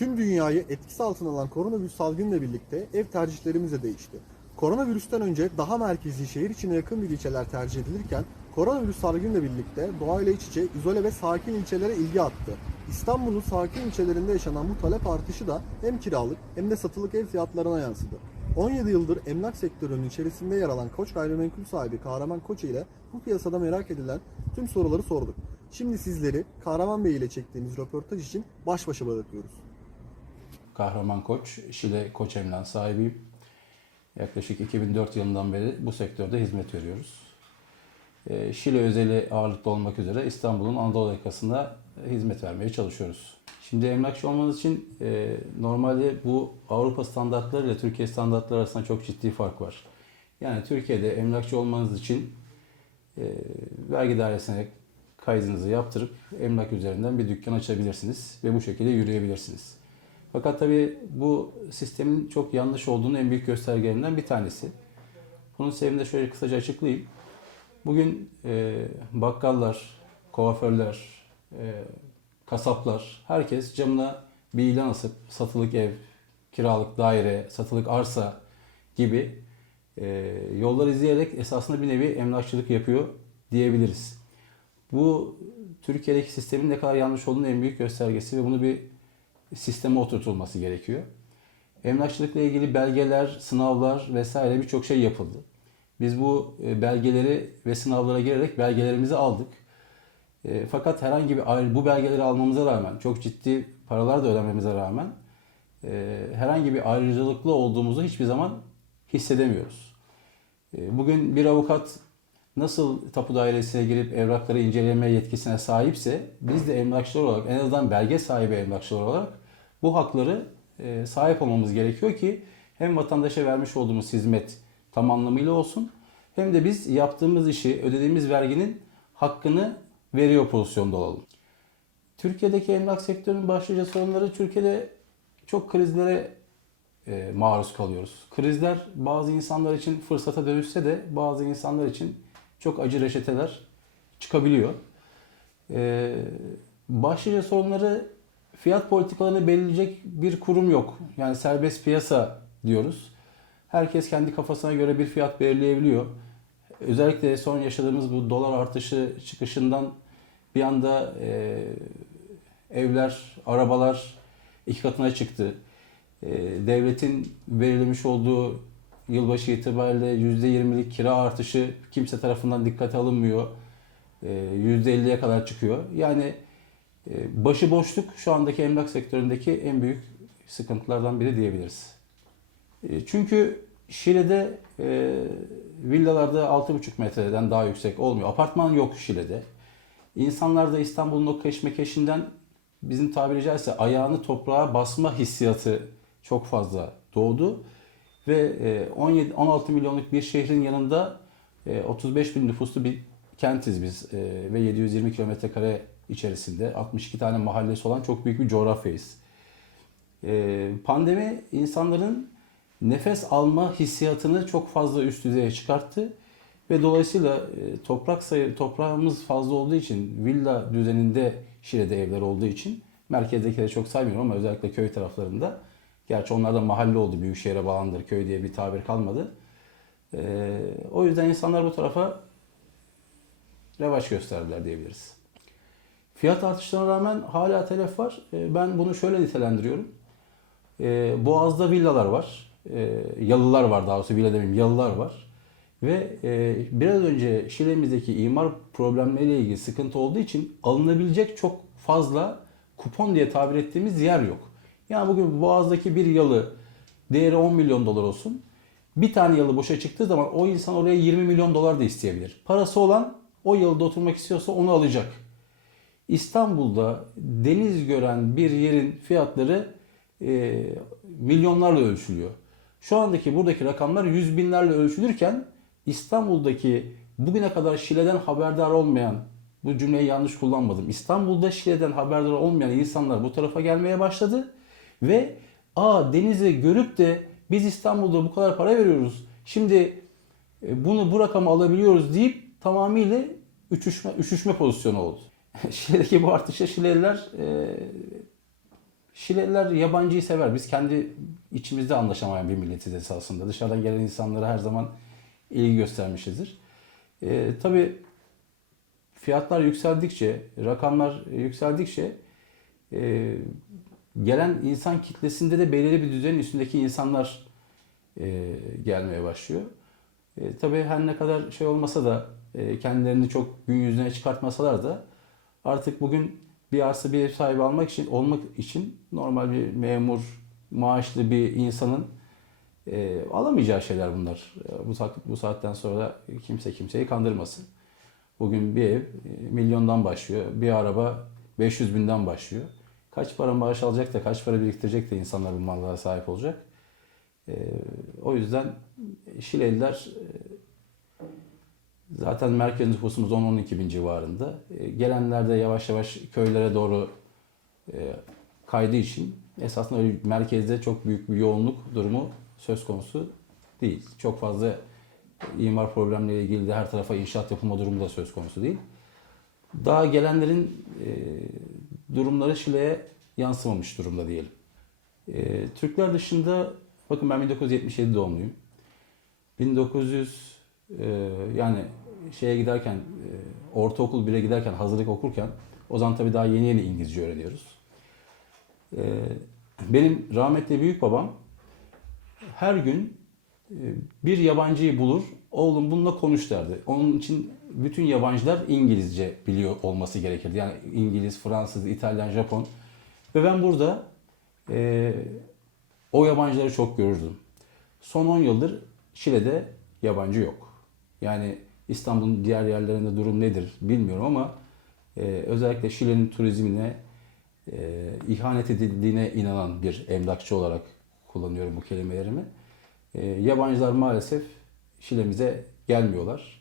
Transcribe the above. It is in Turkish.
Tüm dünyayı etkisi altına alan koronavirüs salgınıyla birlikte ev tercihlerimiz de değişti. Koronavirüsten önce daha merkezi şehir içine yakın bir ilçeler tercih edilirken koronavirüs salgınıyla birlikte doğayla iç içe, izole ve sakin ilçelere ilgi arttı. İstanbul'un sakin ilçelerinde yaşanan bu talep artışı da hem kiralık hem de satılık ev fiyatlarına yansıdı. 17 yıldır emlak sektörünün içerisinde yer alan Koç Gayrimenkul sahibi Kahraman Koç ile bu piyasada merak edilen tüm soruları sorduk. Şimdi sizleri Kahraman Bey ile çektiğimiz röportaj için baş başa bırakıyoruz. Kahraman Koç, Şile Koç Emlak sahibiyim. Yaklaşık 2004 yılından beri bu sektörde hizmet veriyoruz. Ee, Şile özeli ağırlıklı olmak üzere İstanbul'un Anadolu yakasında hizmet vermeye çalışıyoruz. Şimdi emlakçı olmanız için e, normalde bu Avrupa standartları ile Türkiye standartları arasında çok ciddi fark var. Yani Türkiye'de emlakçı olmanız için e, vergi dairesine kaydınızı yaptırıp emlak üzerinden bir dükkan açabilirsiniz ve bu şekilde yürüyebilirsiniz. Fakat tabii bu sistemin çok yanlış olduğunun en büyük göstergelerinden bir tanesi. Bunun sebebini de şöyle kısaca açıklayayım. Bugün e, bakkallar, kuaförler, e, kasaplar, herkes camına bir ilan asıp satılık ev, kiralık daire, satılık arsa gibi e, yollar izleyerek esasında bir nevi emlakçılık yapıyor diyebiliriz. Bu Türkiye'deki sistemin ne kadar yanlış olduğunun en büyük göstergesi ve bunu bir sisteme oturtulması gerekiyor. Emlakçılıkla ilgili belgeler, sınavlar vesaire birçok şey yapıldı. Biz bu e, belgeleri ve sınavlara girerek belgelerimizi aldık. E, Fakat herhangi bir ayrı, bu belgeleri almamıza rağmen, çok ciddi paralar da ödememize rağmen e, herhangi bir ayrıcalıklı olduğumuzu hiçbir zaman hissedemiyoruz. E, Bugün bir avukat nasıl tapu dairesine girip evrakları inceleme yetkisine sahipse biz de emlakçılar olarak en azından belge sahibi emlakçılar olarak bu hakları e, sahip olmamız gerekiyor ki hem vatandaşa vermiş olduğumuz hizmet tam anlamıyla olsun hem de biz yaptığımız işi ödediğimiz verginin hakkını veriyor pozisyonda olalım. Türkiye'deki emlak sektörünün başlıca sorunları Türkiye'de çok krizlere e, maruz kalıyoruz. Krizler bazı insanlar için fırsata dönüşse de bazı insanlar için çok acı reçeteler çıkabiliyor. E, başlıca sorunları fiyat politikalarını belirleyecek bir kurum yok. Yani serbest piyasa diyoruz. Herkes kendi kafasına göre bir fiyat belirleyebiliyor. Özellikle son yaşadığımız bu dolar artışı çıkışından bir anda e, evler, arabalar iki katına çıktı. E, devletin belirlemiş olduğu yılbaşı itibariyle %20'lik kira artışı kimse tarafından dikkate alınmıyor. E, %50'ye kadar çıkıyor. Yani e, başıboşluk şu andaki emlak sektöründeki en büyük sıkıntılardan biri diyebiliriz. E, Çünkü Şile'de e, villalarda 6,5 metreden daha yüksek olmuyor. Apartman yok Şile'de. İnsanlar da İstanbul'un o keşmekeşinden bizim tabiri caizse ayağını toprağa basma hissiyatı çok fazla doğdu. Ve e, 17 16 milyonluk bir şehrin yanında e, 35 bin nüfuslu bir kentiz biz E, ve 720 kilometre kare içerisinde 62 tane mahallesi olan çok büyük bir coğrafyayız. E, Pandemi insanların nefes alma hissiyatını çok fazla üst düzeye çıkarttı ve dolayısıyla e, toprak sayı toprağımız fazla olduğu için villa düzeninde Şile'de evler olduğu için merkezdekileri çok saymıyorum ama özellikle köy taraflarında gerçi onlar da mahalle oldu büyük şehre bağlandır köy diye bir tabir kalmadı. E, o yüzden insanlar bu tarafa revaç gösterdiler diyebiliriz. Fiyat artışlarına rağmen hala telef var. E, ben bunu şöyle nitelendiriyorum. E, Boğaz'da villalar var. E, yalılar var daha doğrusu villa demeyeyim yalılar var. Ve biraz önce Şile'mizdeki imar problemleriyle ilgili sıkıntı olduğu için alınabilecek çok fazla kupon diye tabir ettiğimiz yer yok. Yani bugün Boğaz'daki bir yalı değeri 10 milyon dolar olsun. Bir tane yalı boşa çıktığı zaman o insan oraya 20 milyon dolar da isteyebilir. Parası olan o yalıda oturmak istiyorsa onu alacak. İstanbul'da deniz gören bir yerin fiyatları e, milyonlarla ölçülüyor. Şu andaki buradaki rakamlar yüz binlerle ölçülürken İstanbul'daki bugüne kadar Şile'den haberdar olmayan, bu cümleyi yanlış kullanmadım. İstanbul'da Şile'den haberdar olmayan insanlar bu tarafa gelmeye başladı ve aa denizi görüp de biz İstanbul'da bu kadar para veriyoruz. Şimdi e, bunu bu rakamı alabiliyoruz deyip tamamıyla üşüşme, üşüşme pozisyonu oldu. Şile'deki bu artışa Şileliler e, Şileliler yabancıyı sever. Biz kendi içimizde anlaşamayan bir milletiz esasında. Dışarıdan gelen insanlara her zaman ilgi göstermişizdir. Ee, tabii fiyatlar yükseldikçe, rakamlar yükseldikçe e, gelen insan kitlesinde de belirli bir düzenin üstündeki insanlar e, gelmeye başlıyor. E, tabii her ne kadar şey olmasa da e, kendilerini çok gün yüzüne çıkartmasalar da artık bugün bir arsa bir ev sahibi almak için olmak için normal bir memur maaşlı bir insanın e, alamayacağı şeyler bunlar. E, bu, bu saatten sonra kimse kimseyi kandırmasın. Bugün bir ev e, milyondan başlıyor. Bir araba 500 binden başlıyor. Kaç para maaş alacak da kaç para biriktirecek de insanlar bu mallara sahip olacak. E, o yüzden Şileliler zaten merkez nüfusumuz 10-12 bin civarında. E, gelenler de yavaş yavaş köylere doğru e, kaydığı için esasında öyle merkezde çok büyük bir yoğunluk durumu söz konusu değil. Çok fazla imar problemleriyle ilgili de her tarafa inşaat yapılma durumu da söz konusu değil. Daha gelenlerin e, durumları Şile'ye yansımamış durumda diyelim. Türkler dışında bakın ben 1977 doğumluyum. 1900 e, yani şeye giderken e, ortaokul 1'e giderken hazırlık okurken o zaman tabii daha yeni yeni İngilizce öğreniyoruz. E, benim rahmetli büyük babam her gün e, bir yabancıyı bulur, oğlum bununla konuş derdi. Onun için bütün yabancılar İngilizce biliyor olması gerekirdi. Yani İngiliz, Fransız, İtalyan, Japon. Ve ben burada e, o yabancıları çok görürdüm. Son 10 yıldır Şile'de yabancı yok. Yani İstanbul'un diğer yerlerinde durum nedir bilmiyorum ama e, özellikle Şile'nin turizmine e, ihanet edildiğine inanan bir emlakçı olarak kullanıyorum bu kelimelerimi. E, yabancılar maalesef Şile'mize gelmiyorlar.